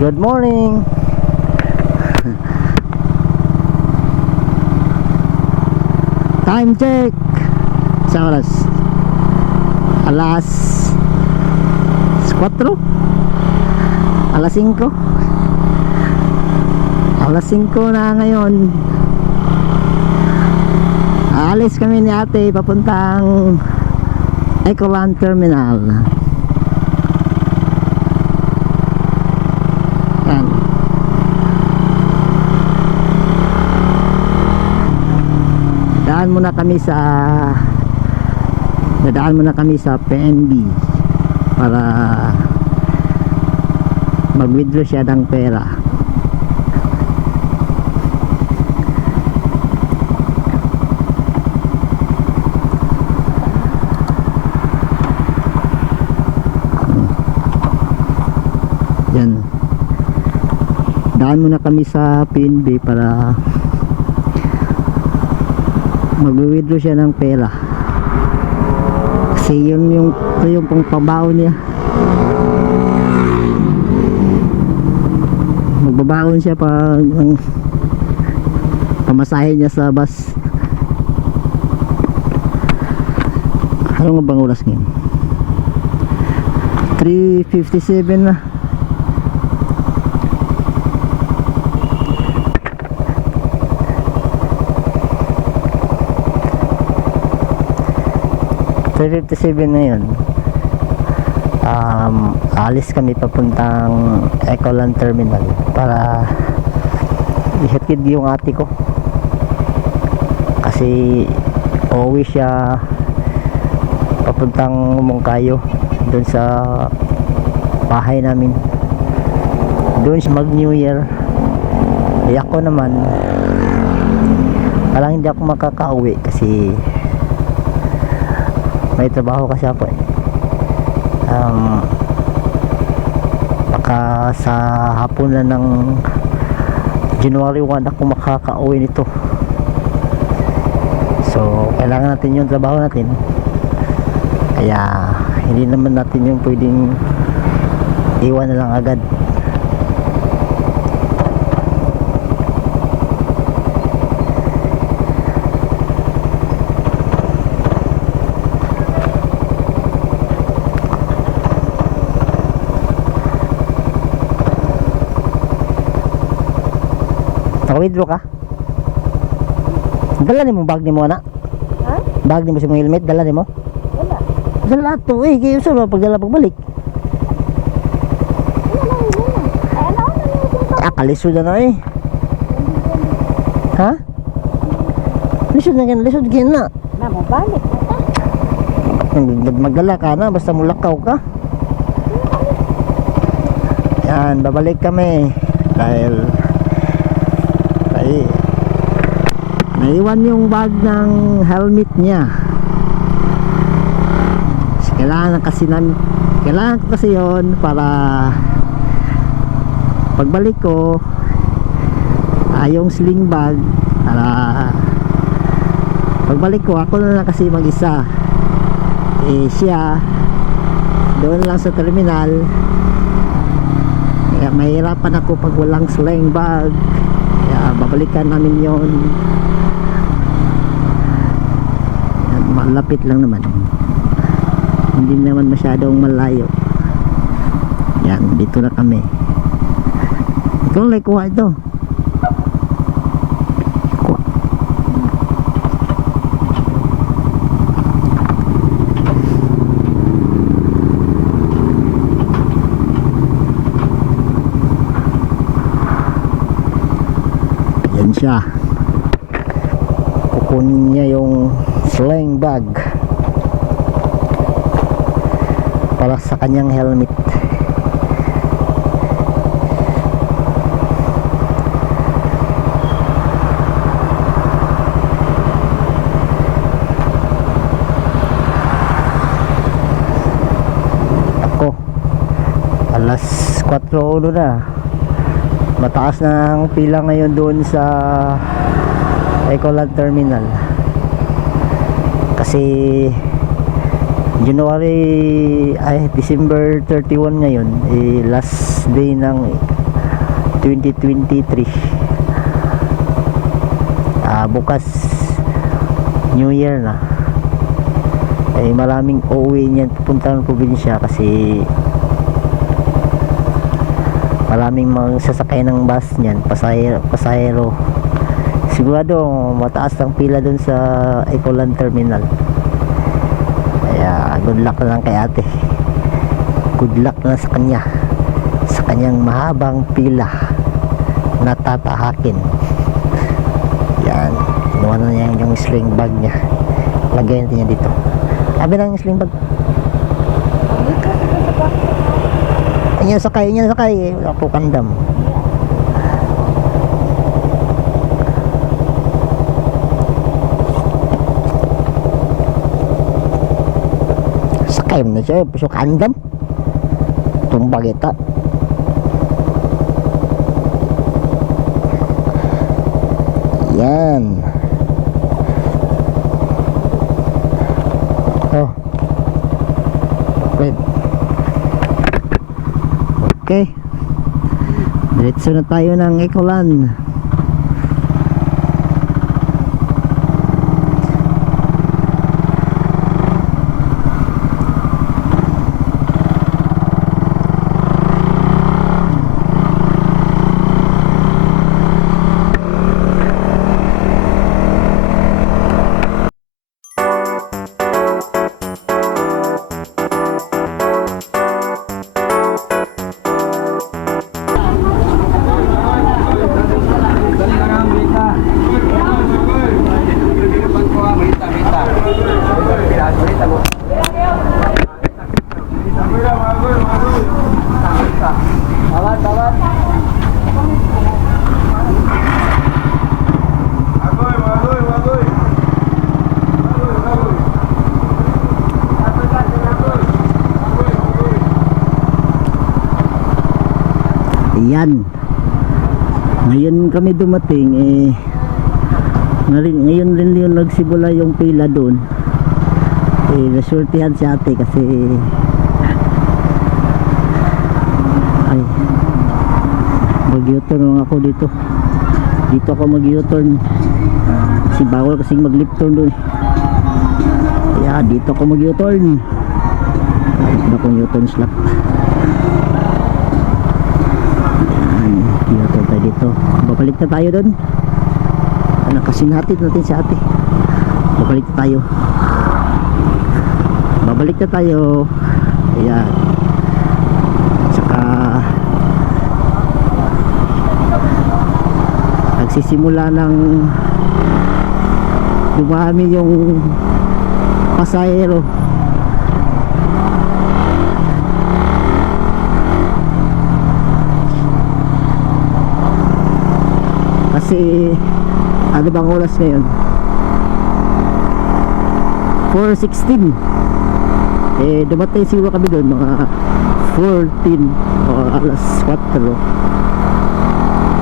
Good morning. Time check. Sa oras? Alas 4? Alas 5? Alas 5 na ngayon. Aalis kami ni ate papuntang Ecoland Terminal. Yan. Dadaan muna kami sa PNB para mag-withdraw siya ng pera. Yan. Daan muna kami sa PNB para mag-withdraw siya ng pera. Kasi yung pang pabaon niya. Magbabaon siya pa ang pamasahe niya sa bus. Ano nga bang oras ngayon? 3:57 na. Na yun. Alis kami papuntang Ecoland Terminal para ihatid yung ate ko kasi uuwi siya papuntang Mungkayo doon sa bahay namin. Doon siya mag New Year. Ako naman parang hindi ako makakauwi kasi may trabaho kasi ako eh. Baka sa hapon na ng January 1 ako makakauwi nito. So kailangan natin yung trabaho natin, kaya hindi naman natin yung pwedeng iwan na lang agad. Naka-withdraw ka? Dala ni mo bag ni mo na? Ha? Bag ni mo si mong helmet, dala ni mo? Wala. Dala to eh, kayo sa pagdala pagbalik. Kalisod na eh. Ha? Lisod na gan, lisod gan na. Na mo balik na. Magdala ka na, basta mulakaw ka. Yan, babalik kami dahil naiwan yung bag ng helmet niya. Kailangan ko kasi yon para pagbalik ko yung sling bag, para pagbalik ko ako na lang kasi mag-isa siya doon lang sa terminal. Kaya mahirapan ako pag walang sling bag. Babalikan namin yon. Malapit lang naman, hindi naman masyadong malayo. Yan, dito na kami. Ikaw lang kuha ito. Kuha. Yan siya. Kukunin niya yung sling bag para sa kanyang helmet. Ako alas 4:01 na. Mataas na ang pila ngayon doon sa Ecoland Terminal kasi December 31 ngayon, last day ng 2023. Bukas New Year na. Maraming uuwi niyan pupuntang probinsya kasi maraming magsasakay ng bus niyan, pasahero. Sigurado mataas ang pila dun sa Ecoland Terminal. Kaya good luck na lang kay ate. Good luck na sa kanya, sa kanyang mahabang pila na tatahakin. Yan, kinuha na niya yung sling bag niya, lagay natin niya dito. Sabi ng sling bag, ayun sakay, wala po kandam. Sakay mo na siya, puso kandam, tumbag ito. Yan. Oh. Okay. Okay. Diretso na tayo ng Ecoland. Yan. Ngayon kami dumating ngayon rin yung nagsibula yung pila doon. Nasurtihan si ate kasi mag-U-turn lang ako dito. Dito ako mag-U-turn. Kasi bawal kasing mag-left turn doon. Kaya dito ako mag-U-turn. Dito akong U-turn slot. U-turn tayo dito. Babalik na tayo doon. Nakasinhatid natin si ate. Babalik na tayo. Ayan. Saka nagsisimula ng dumami yung pasahero. Kasi ano bang oras ngayon? 4:16. Dumating siguro kami doon mga 14 o alas 4.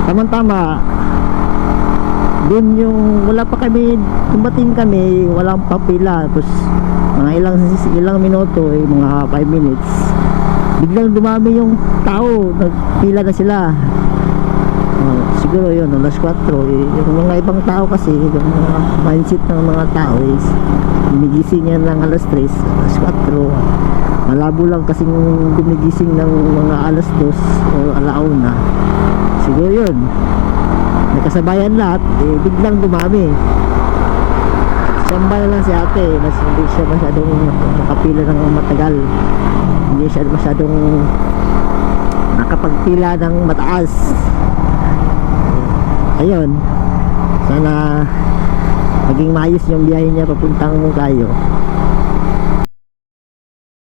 Tama-tama doon yung wala pa kami, dumating kami, walang papila. Tapos mga ilang minuto, mga 5 minutes, biglang dumami yung tao, nagpila na sila. Siguro yun, alas 4. Yung mga ibang tao kasi, yung mga mindset ng mga tao is gumigising yan ng alas 3, alas 4. Malabo lang kasing gumigising ng mga alas 2 o alauna. Siguro yun, nagkasabayan lahat, biglang dumami. Sambay lang si ate, hindi siya masyadong makapila ng matagal, hindi siya masyadong nakapagpila ng mataas. Ayun, sana maging maayos yung biyahe niya papuntang Moncayo.